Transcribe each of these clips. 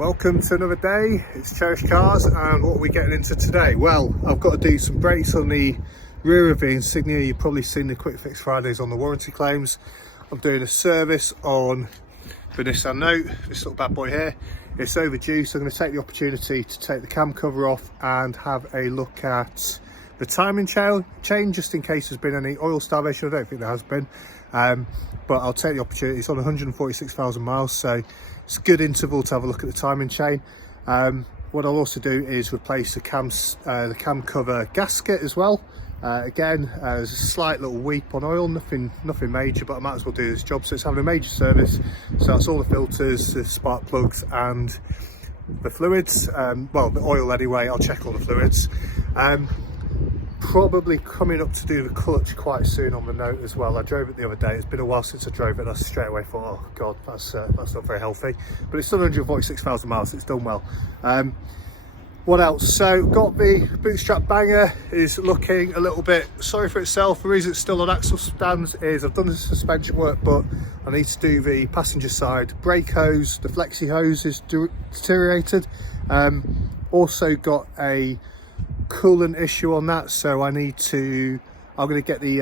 Welcome to another day. It's Cherished Cars, and what are we getting into today? Well, I've got to do some brakes on the rear of the Insignia. You've probably seen the Quick Fix Fridays on the warranty claims. I'm doing a service on the Nissan Note, this little bad boy here. It's overdue, so I'm going to take the opportunity to take the cam cover off and have a look at the timing chain, just in case there's been any oil starvation. I don't think there has been, but I'll take the opportunity. It's on 146,000 miles, so it's a good interval to have a look at the timing chain. What I'll also do is replace the cam cover gasket as well. Again, there's a slight little weep on oil, nothing major, but I might as well do this job. So it's having a major service, so that's all the filters, the spark plugs and the fluids. Well, the oil anyway. I'll check all the fluids. Probably coming up to do the clutch quite soon on the Note as well. I drove it the other day. It's been a while since I drove it. I straight away thought, oh god, that's not very healthy, but it's done 146,000 miles, so it's done well. What else? So got the bootstrap banger, is looking a little bit sorry for itself. The reason it's still on axle stands is I've done the suspension work, but I need to do the passenger side brake hose. The flexi hose is deteriorated. Also got a coolant issue on that, so I'm going to get the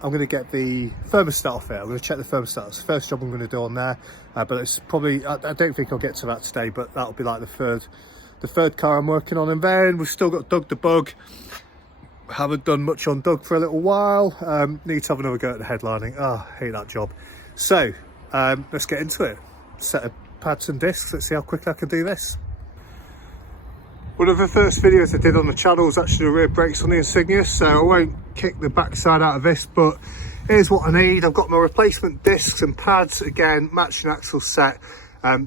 thermostat off it. I'm going to check the thermostat. It's the first job I'm going to do on there, but it's probably, I don't think I'll get to that today, but that'll be like the third car I'm working on. And then we've still got Doug the Bug. Haven't done much on Doug for a little while. Need to have another go at the headlining. Oh, I hate that job. So let's get into it. Set of pads and discs. Let's see how quickly I can do this. One of the first videos I did on the channel was actually the rear brakes on the Insignia, so I won't kick the backside out of this, but here's what I need. I've got my replacement discs and pads, again matching axle set.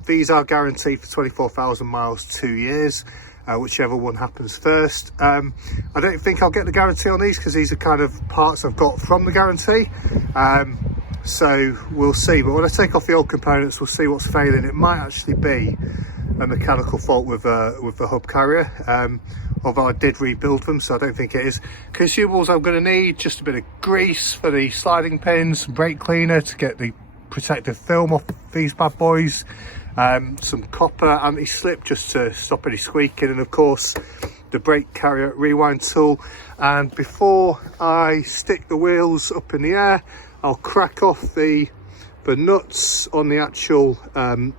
These are guaranteed for 24,000 miles, 2 years, whichever one happens first. I don't think I'll get the guarantee on these because these are kind of parts I've got from the guarantee, so we'll see. But when I take off the old components, we'll see what's failing. It might actually be a mechanical fault with the hub carrier, although I did rebuild them, so I don't think it is. Consumables I'm going to need: just a bit of grease for the sliding pins, some brake cleaner to get the protective film off these bad boys, some copper anti-slip just to stop any squeaking, and of course the brake carrier rewind tool. And before I stick the wheels up in the air, I'll crack off the nuts on the actual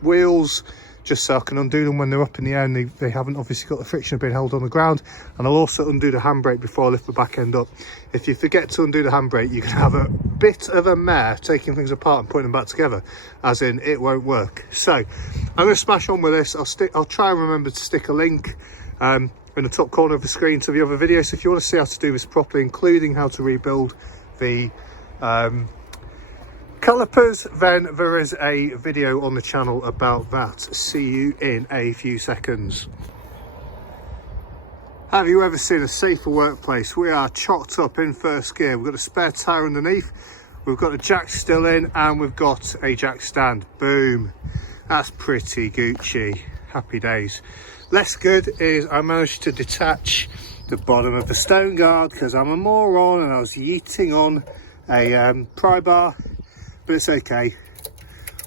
wheels, just so I can undo them when they're up in the air and they haven't obviously got the friction of being held on the ground. And I'll also undo the handbrake before I lift the back end up. If you forget to undo the handbrake, you can have a bit of a mare taking things apart and putting them back together, as in it won't work. So I'm going to smash on with this. I'll try and remember to stick a link in the top corner of the screen to the other video. So if you want to see how to do this properly, including how to rebuild the calipers, then there is a video on the channel about that. See you in a few seconds. Have you ever seen a safer workplace? We are chocked up in first gear. We've got a spare tyre underneath, we've got a jack still in, and we've got a jack stand. Boom, that's pretty Gucci. Happy days. Less good is I managed to detach the bottom of the stone guard because I'm a moron and I was yeeting on a pry bar. But it's okay,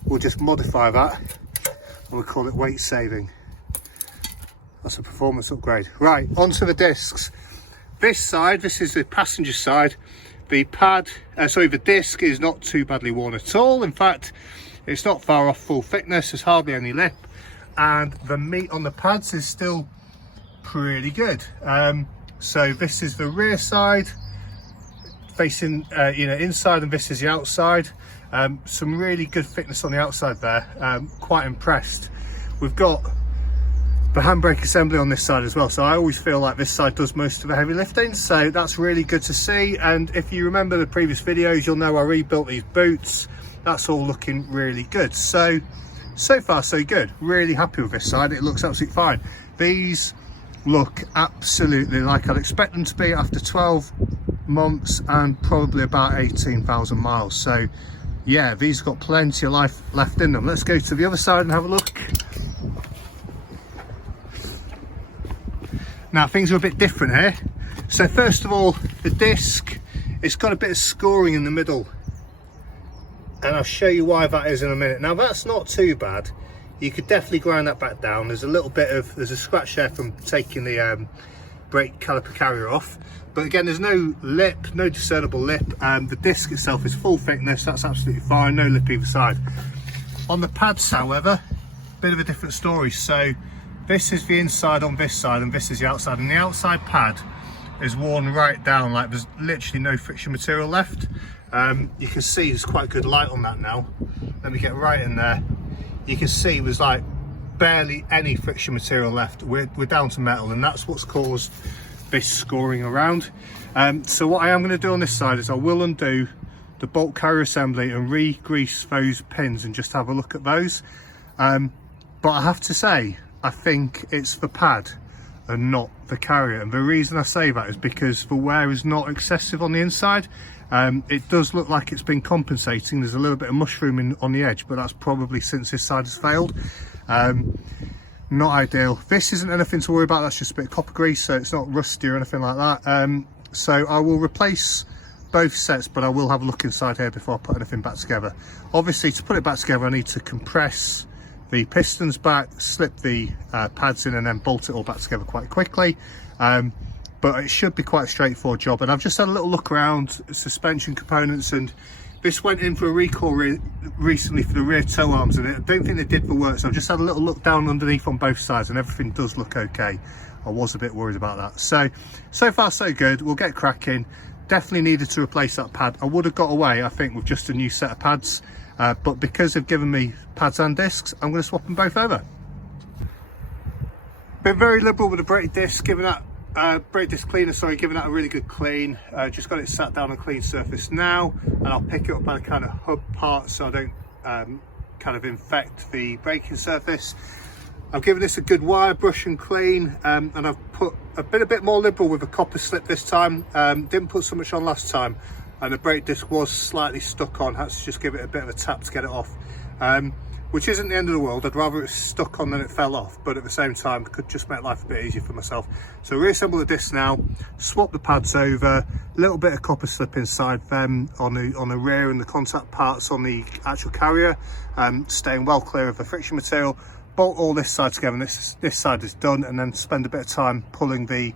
we'll just modify that and we'll call it weight saving. That's a performance upgrade. Right, onto the discs. This side, this is the passenger side. The the disc is not too badly worn at all. In fact, it's not far off full thickness, there's hardly any lip, and the meat on the pads is still pretty good. So this is the rear side facing inside, and this is the outside. Some really good thickness on the outside there. Quite impressed. We've got the handbrake assembly on this side as well, so I always feel like this side does most of the heavy lifting, so that's really good to see. And if you remember the previous videos, you'll know I rebuilt these boots. That's all looking really good. So far so good. Really happy with this side. It looks absolutely fine. These look absolutely like I'd expect them to be after 12 months and probably about 18,000 miles. So yeah, these have got plenty of life left in them. Let's go to the other side and have a look. Now things are a bit different here. So first of all, the disc, it's got a bit of scoring in the middle, and I'll show you why that is in a minute. Now that's not too bad. You could definitely grind that back down. There's a scratch there from taking the brake caliper carrier off, but again, there's no discernible lip. The disc itself is full thickness, that's absolutely fine, no lip either side. On the pads, however, bit of a different story. So this is the inside on this side and this is the outside, and the outside pad is worn right down, like there's literally no friction material left. You can see there's quite good light on that now. Let me get right in there. You can see there's like barely any friction material left. We're down to metal, and that's what's caused this scoring around. So what I am going to do on this side is I will undo the bolt carrier assembly and re-grease those pins and just have a look at those. But I have to say, I think it's the pad and not the carrier, and the reason I say that is because the wear is not excessive on the inside. It does look like it's been compensating. There's a little bit of mushrooming on the edge, but that's probably since this side has failed. Not ideal. This isn't anything to worry about, that's just a bit of copper grease, so it's not rusty or anything like that. So I will replace both sets, but I will have a look inside here before I put anything back together. Obviously, to put it back together, I need to compress the pistons back, slip the pads in, and then bolt it all back together quite quickly. But it should be quite a straightforward job. And I've just had a little look around suspension components, and this went in for a recall recently for the rear toe arms, and I don't think they did the work. So I've just had a little look down underneath on both sides, and everything does look okay. I was a bit worried about that. So far so good. We'll get cracking. Definitely needed to replace that pad. I would have got away, I think, with just a new set of pads, but because they've given me pads and discs, I'm going to swap them both over. Been very liberal with the brake disc, giving that brake disc cleaner, giving that a really good clean. Just got it sat down on clean surface now, and I'll pick it up by the kind of hub part so I don't kind of infect the braking surface. I've given this a good wire brush and clean, and I've put a bit more liberal with a copper slip this time. Didn't put so much on last time, and the brake disc was slightly stuck on. Had to just give it a bit of a tap to get it off, which isn't the end of the world. I'd rather it stuck on than it fell off, but at the same time could just make life a bit easier for myself. So reassemble the disc now, swap the pads over, a little bit of copper slip inside them on the rear and the contact parts on the actual carrier, staying well clear of the friction material. Bolt all this side together, and this side is done, and then spend a bit of time pulling the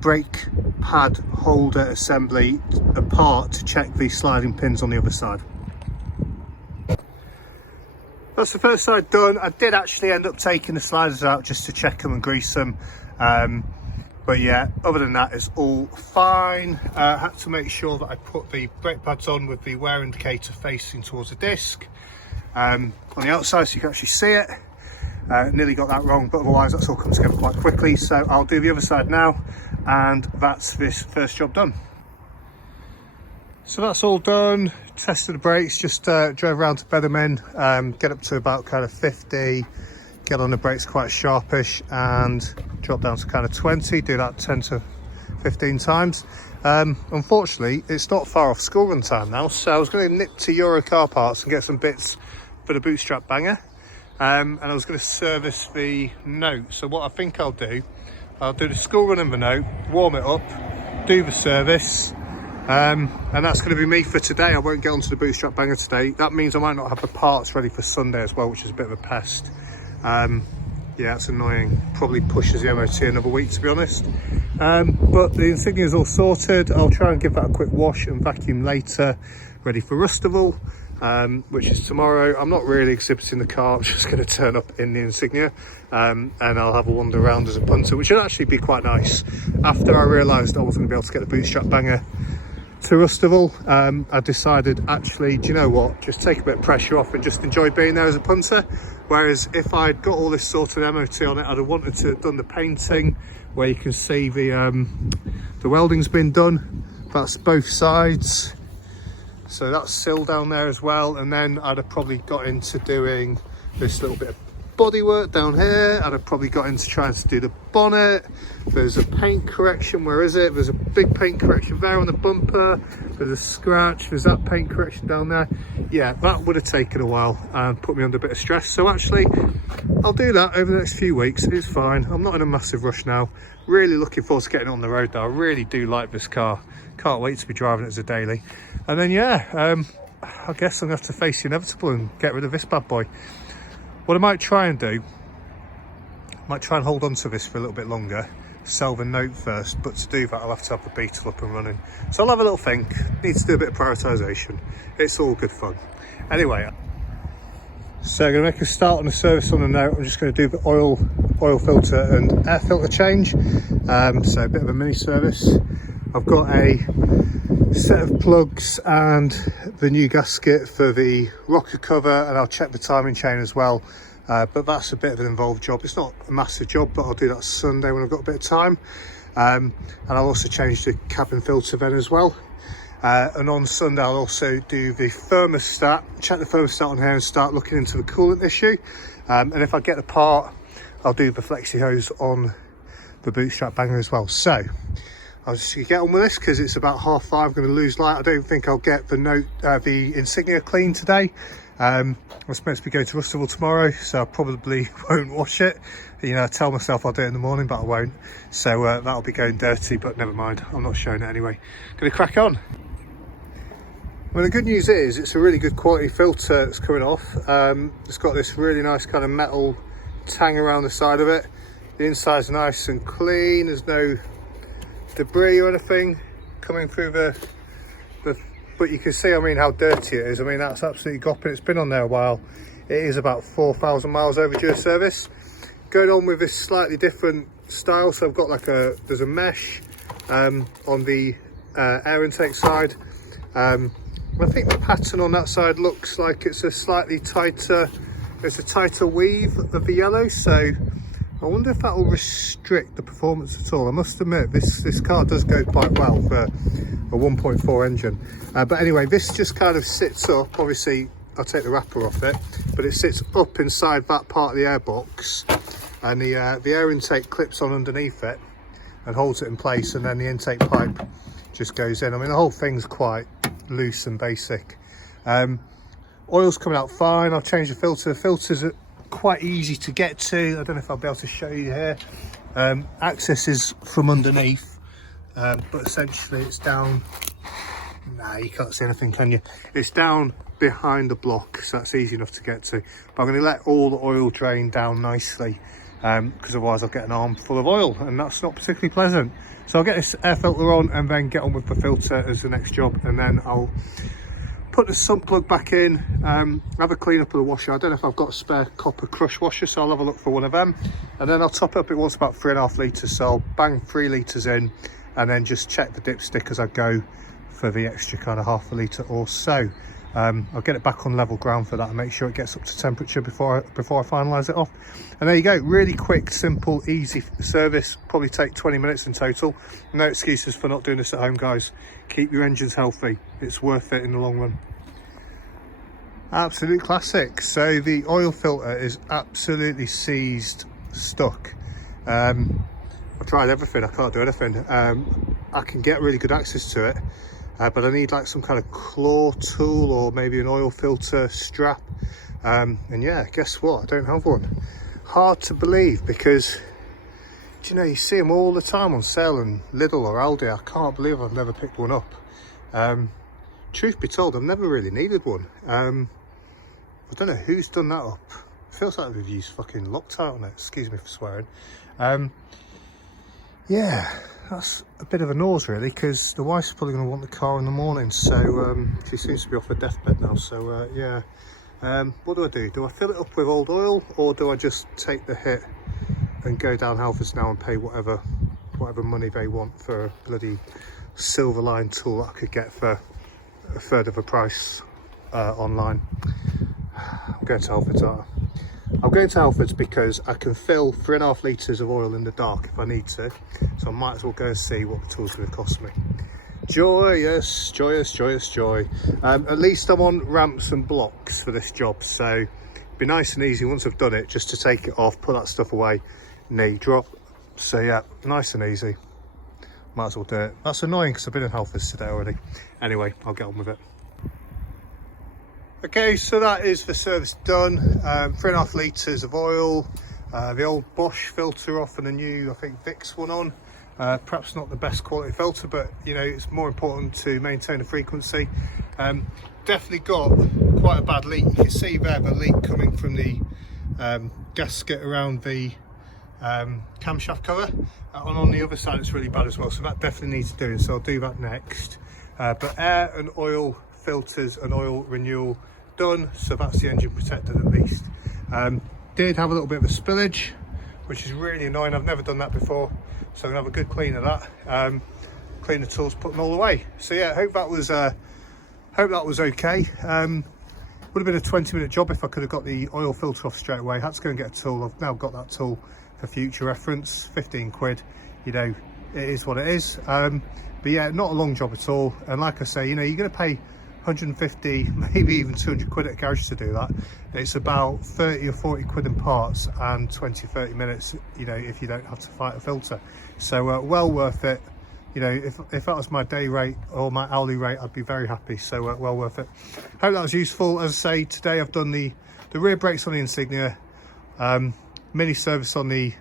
brake pad holder assembly apart to check the sliding pins on the other side. That's the first side done. I did actually end up taking the sliders out just to check them and grease them, but yeah, other than that, it's all fine. Had to make sure that I put the brake pads on with the wear indicator facing towards the disc. On the outside so you can actually see it. Nearly got that wrong, but otherwise that's all come together quite quickly. So I'll do the other side now, and that's this first job done. So that's all done. Tested the brakes, just drove around to bed them in, get up to about kind of 50, get on the brakes quite sharpish, and drop down to kind of 20, do that 10 to 15 times. Unfortunately, it's not far off school run time now, so I was going to nip to Euro Car Parts and get some bits for the bootstrap banger, and I was going to service the Note. So what I think I'll do the school run in the Note, warm it up, do the service, and that's going to be me for today. I won't get onto the bootstrap banger today. That means I might not have the parts ready for Sunday as well, which is a bit of a pest. Yeah, it's annoying. Probably pushes the MOT another week, to be honest. But the Insignia is all sorted. I'll try and give that a quick wash and vacuum later, ready for Rustival, which is tomorrow. I'm not really exhibiting the car. I'm just going to turn up in the Insignia, and I'll have a wander around as a punter, which would actually be quite nice. After I realised I wasn't going to be able to get the bootstrap banger to Rustival, I decided, actually, do you know what, just take a bit of pressure off and just enjoy being there as a punter. Whereas if I'd got all this sorted MOT on it, I'd have wanted to have done the painting, where you can see the welding's been done. That's both sides, so that's sill down there as well. And then I'd have probably got into doing this little bit of bodywork down here. I'd have probably got into trying to do the bonnet. There's a paint correction, where is it? There's a big paint correction there on the bumper. There's a scratch, there's that paint correction down there. Yeah, that would have taken a while and put me under a bit of stress. So actually, I'll do that over the next few weeks. It's fine. I'm not in a massive rush now. Really looking forward to getting on the road though. I really do like this car. Can't wait to be driving it as a daily. And then yeah, I guess I'm going to have to face the inevitable and get rid of this bad boy. What I might try and do, I might try and hold on to this for a little bit longer, sell the Note first, but to do that I'll have to have the Beetle up and running. So I'll have a little think, need to do a bit of prioritisation. It's all good fun. Anyway, so I'm going to make a start on the service on the Note. I'm just going to do the oil filter and air filter change. So a bit of a mini service. I've got a set of plugs and the new gasket for the rocker cover, and I'll check the timing chain as well. But that's a bit of an involved job. It's not a massive job, but I'll do that Sunday when I've got a bit of time. And I'll also change the cabin filter then as well. And on Sunday I'll also do the thermostat, check the thermostat on here and start looking into the coolant issue. And if I get the part, I'll do the flexi hose on the bootstrap banger as well. So I'll just get on with this because it's about 5:30. I'm going to lose light. I don't think I'll get the Note, the Insignia clean today. I'm supposed to be going to Rustival tomorrow, so I probably won't wash it. You know, I tell myself I'll do it in the morning, but I won't. So that'll be going dirty, but never mind. I'm not showing it anyway. Going to crack on. Well, the good news is it's a really good quality filter that's coming off. It's got this really nice kind of metal tang around the side of it. The inside's nice and clean. There's no debris or anything coming through but you can see, I mean, how dirty it is. I mean, that's absolutely gopping. It's been on there a while. It is about 4,000 miles overdue service. Going on with this slightly different style, so I've got like there's a mesh on the air intake side. I think the pattern on that side looks like it's a slightly tighter, it's a tighter weave of the yellow, so I wonder if that will restrict the performance at all. I must admit, this car does go quite well for a 1.4 engine. But anyway, this just kind of sits up. Obviously, I'll take the wrapper off it, but it sits up inside that part of the airbox, and the air intake clips on underneath it and holds it in place, and then the intake pipe just goes in. I mean, the whole thing's quite loose and basic. Oil's coming out fine. I'll change the filter. The filters are quite easy to get to. I don't know if I'll be able to show you here. Access is from underneath, but essentially it's down. Nah, you can't see anything, can you? It's down behind the block, so that's easy enough to get to. But I'm going to let all the oil drain down nicely, because otherwise I'll get an arm full of oil, and that's not particularly pleasant. So I'll get this air filter on and then get on with the filter as the next job, and then I'll put the sump plug back in, have a clean up of the washer. I don't know if I've got a spare copper crush washer, so I'll have a look for one of them, and then I'll top it up. It wants about 3.5 litres, so I'll bang 3 litres in and then just check the dipstick as I go for the extra kind of 1/2 litre or so. I'll get it back on level ground for that and make sure it gets up to temperature before I finalise it off. And there you go, really quick, simple, easy service. Probably take 20 minutes in total. No excuses for not doing this at home, guys. Keep your engines healthy. It's worth it in the long run. Absolute classic. So the oil filter is absolutely seized, stuck. I've tried everything, I can't do anything. I can get really good access to it, but I need like some kind of claw tool or maybe an oil filter strap. And yeah, guess what? I don't have one. Hard to believe, because do you know, you see them all the time on sale in Lidl or Aldi. I can't believe I've never picked one up. Truth be told, I've never really needed one. I don't know who's done that up. It feels like we've used fucking Loctite on it, excuse me for swearing. Yeah, that's a bit of a nose really, because the wife's probably going to want the car in the morning, so she seems to be off her deathbed now, so yeah. What do? Do I fill it up with old oil, or do I just take the hit and go down Halfords now and pay whatever money they want for a bloody Silverline tool that I could get for a third of the price online? I'm going to Halfords, aren't I? I'm going to Halfords because I can fill 3.5 litres of oil in the dark if I need to, so I might as well go and see what the tool's going to cost me. Joyous, joyous, joyous joy. At least I'm on ramps and blocks for this job, so it'd be nice and easy once I've done it just to take it off, put that stuff away, knee drop. So yeah, nice and easy. Might as well do it. That's annoying because I've been in Halfords today already. Anyway, I'll get on with it. Okay, so that is the service done. 3.5 litres of oil, the old Bosch filter off and a new, I think, Vicks one on. Perhaps not the best quality filter, but you know, it's more important to maintain the frequency. definitely got quite a bad leak. You can see there the leak coming from the gasket around the camshaft cover, and on the other side it's really bad as well, so that definitely needs doing, so I'll do that next. But air and oil filters and oil renewal done, so that's the engine protected at least. Did have a little bit of a spillage, which is really annoying. I've never done that before, so I'm gonna have a good clean of that. Clean the tools, put them all away. So yeah, hope that was okay. Would have been a 20-minute job if I could have got the oil filter off straight away. Had to go and get a tool. I've now got that tool for future reference. 15 quid, you know, it is what it is. But yeah, not a long job at all. And like I say, you know, you're going to pay 150, maybe even 200 quid at a garage to do that. It's about 30 or 40 quid in parts and 20-30 minutes, you know, if you don't have to fight a filter. So well worth it. You know, if that was my day rate or my hourly rate, I'd be very happy. So well worth it. Hope that was useful. As I say, today I've done the rear brakes on the Insignia, mini service on the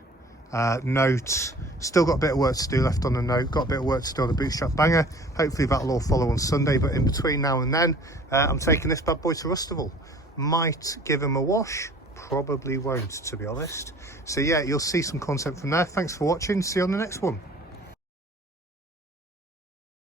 Note. Still got a bit of work to do left on the Note. Got a bit of work to do on the Bootstrap Banger. Hopefully that'll all follow on Sunday. But in between now and then, I'm taking this bad boy to Rustival. Might give him a wash. Probably won't, to be honest. So yeah, you'll see some content from there. Thanks for watching. See you on the next one.